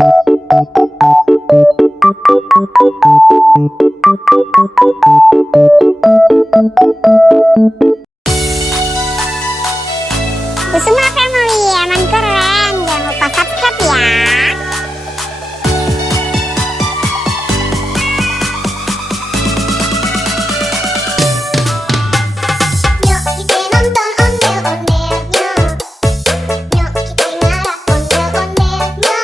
Kusuma Family emang keren, jangan lupa subscribe ya. Yuk kita nonton ondel-ondelnya. Yuk kita ngarap ondel-ondelnya.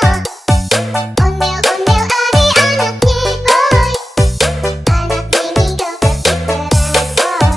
Ondel-ondel adik-anaknya boy. Anak mini dokter Iperasoy.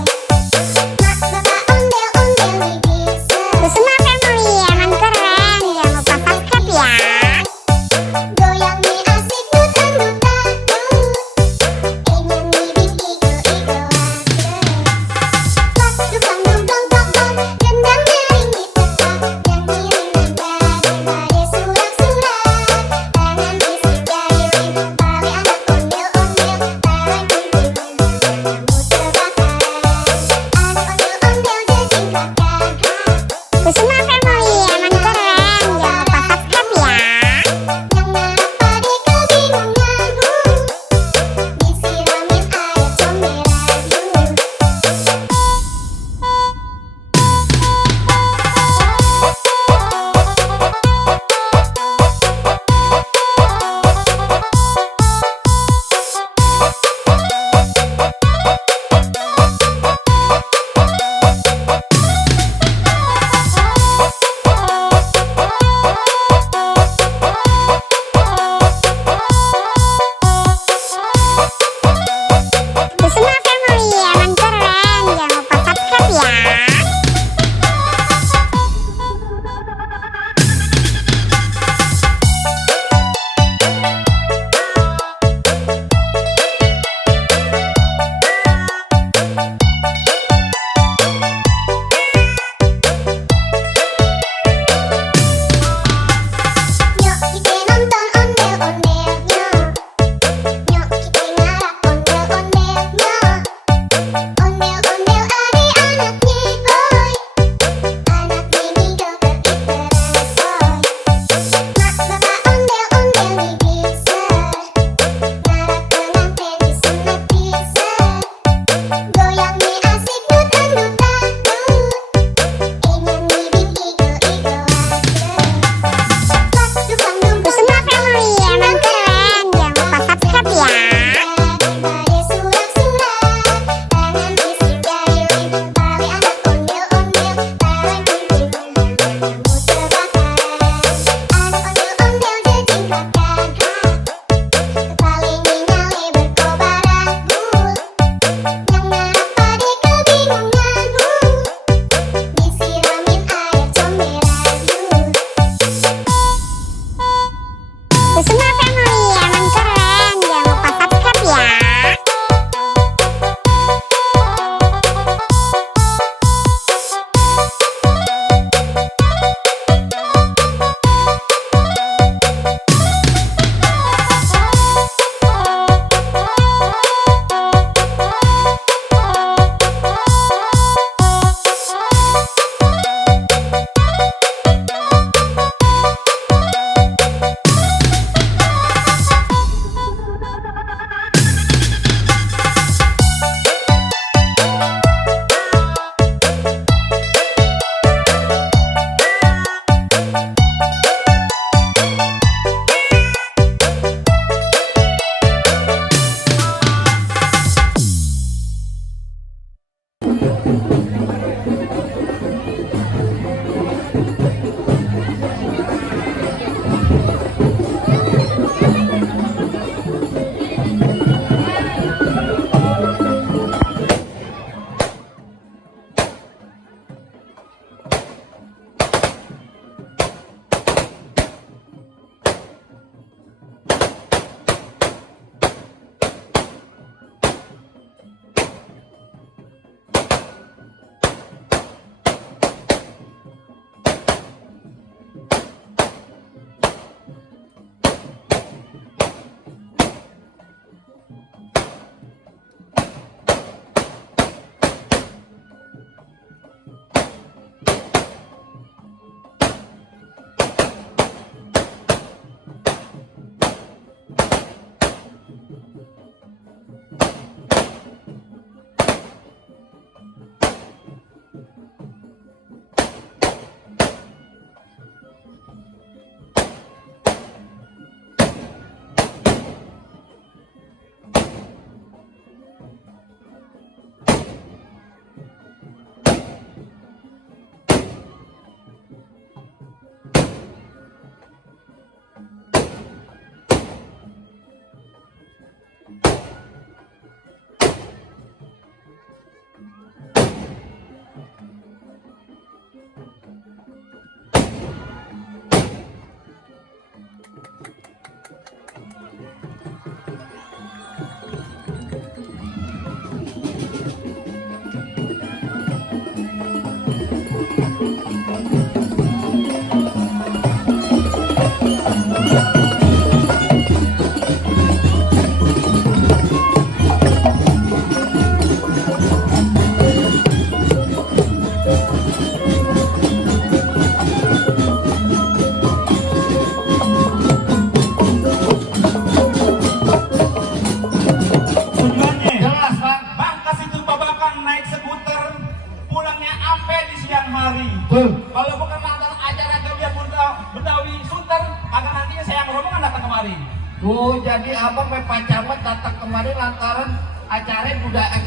kemari? Oh, jadi abang me Pak Camat datang kemari lantaran acara budaya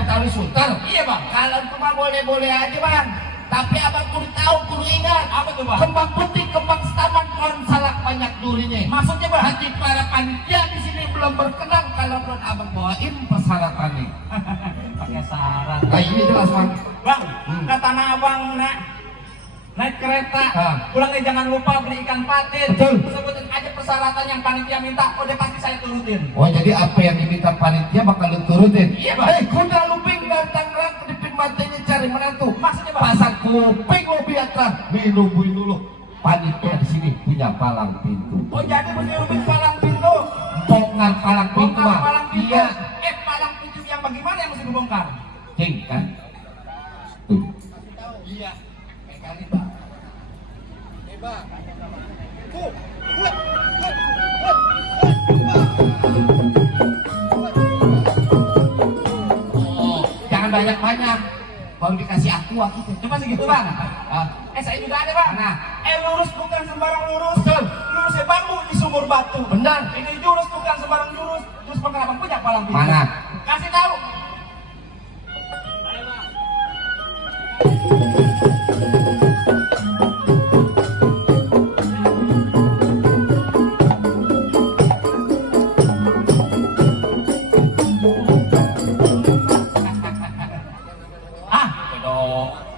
Betawi Sunter. Iya bang. Kalau itu mah boleh-boleh aja bang. Tapi abang kudu tahu, kudu ingat. Apa tuh bang? Kembang putih, kembang setaman, salak banyak durinya. Maksudnya bang? Nanti para panitia di sini belum berkenan kalau belum abang bawain persyaratannya. Pakai syarat. Nah ini jelas bang. Bang, kata abang naik kereta, pulangnya jangan lupa beli ikan patin. Betul. Sebutin aja persyaratan yang panitia minta, udah pasti saya turutin. Oh jadi apa yang diminta panitia bakal turutin? Iya bang. Kuda luping dan tangerang kedipin mantenya cari menantu. Maksudnya bang? Pasang kuping lo biatra. Nungguin dulu. Panitia di sini punya palang pintu. Oh jadi bener-bener palang pintu. Bongkar palang pintu. Bongkar palang pintu. Iya. Palang pintu yang bagaimana yang mesti dibongkar? Cing kan? Tuh. Iya. Jangan banyak-banyak. Baru dikasih aqua gitu. Cuma segitu bang. Saya juga ada bang. Nah. Lurus bukan sembarang lurus. Betul. Lurusnya bambu di sumur batu. Benar. Ini jurus bukan sembarang jurus. Jurus pengen punya palang pintu. Mana? Kasih tahu.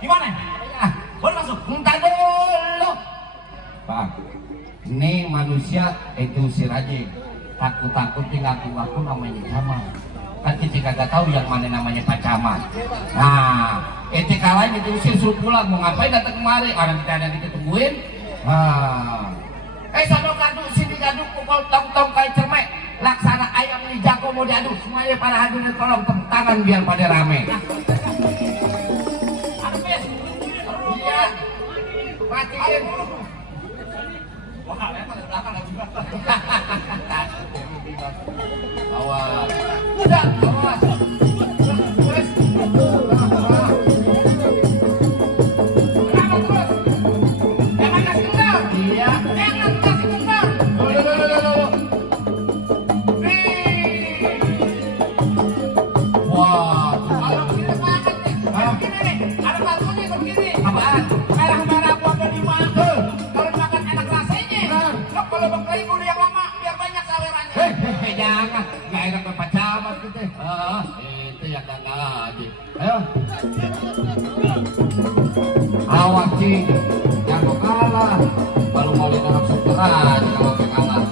Gimana? Boleh masuk? Entar dulu. Bang, ini manusia itu si Raji. Takut-takut ngaku-ngaku namanya sama. Kan kita kagak tahu yang mana namanya Pak Camat. Nah, etika lain itu usir suruh pulang. Mau ngapain datang kemari? Orang kita ada ditungguin. Nah, sono kadu sini kadu pukul tong-tong kayak cermek. Laksana ayam ini jago mau diadu. Semuanya para hadirin tolong tepuk tangan biar pada rame. Iya, matiin. Wah, pada belakang juga. Awas. Udah, awas. Terus. Kenapa terus? Jangan kasih kendor. Iya. Jangan kasih kendor. Loh. Wah, kalau begini banget nih. Begini nih, ada batunya begini. Apaan? Merah-merah buat dari mana? Kalau makan enak rasanya. Kalau bengkali udah yang lama, biar banyak sawerannya. Jangan, nggak enak ke Pak Camat gitu. Itu yang gak aja. Ayo. Awas Cing, jangan kalah. Baru mau lihat orang super aja kalau kalah.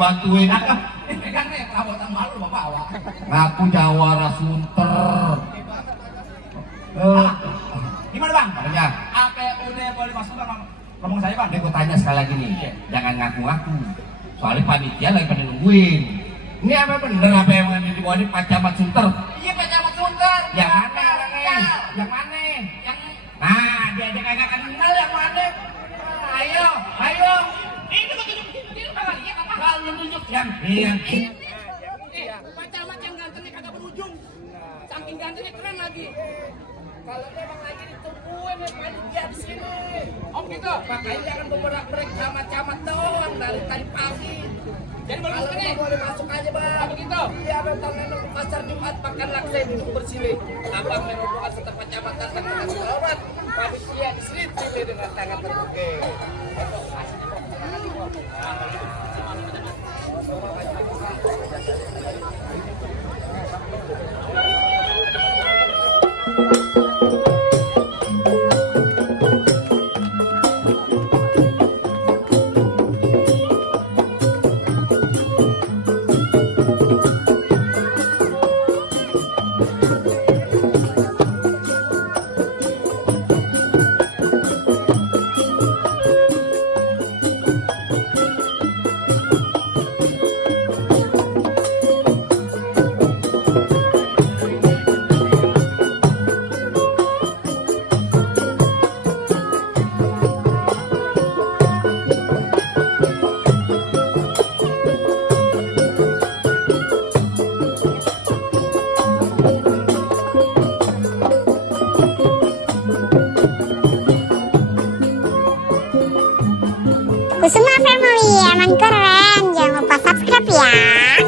Bantuin. Pegang nih, perabotan malu bawa. Ngaku Jawara Sunter. Gimana bang? Makanya, Apa udah boleh masuk bang? Ngomong saya bang. ini gue tanya sekali lagi nih, jangan ngaku-ngaku. Soalnya panitia lagi pada nungguin. Ini apa bener apa yang ada di bawah ini Pak Camat Sunter? Iya Pak Camat Sunter. Yang mana orangnya? Yang mana? Nah, dia aja kagak kenal yang mana? Ayo. Ini tunjuk. Ini bang lihat apa? Kalau tunjuk yang. Pak Camat yang gantengnya kagak berujung. makin gantengnya keren lagi. Kalau memang lagi ditungguin nih panitia di sini. Oh gitu. Makanya jangan berak-berak camat-camat doang dari tadi pagi. Jadi boleh Kalau masuk nih. boleh masuk aja bang. Oh begitu. Iya bentar nenok pasar Jumat makan laksen itu bersih. Abang merobohkan setempat kecamatan dan kasih obat. Panitia di sini pilih dengan tangan terbuka. Kusuma Family emang keren. Jangan lupa subscribe ya.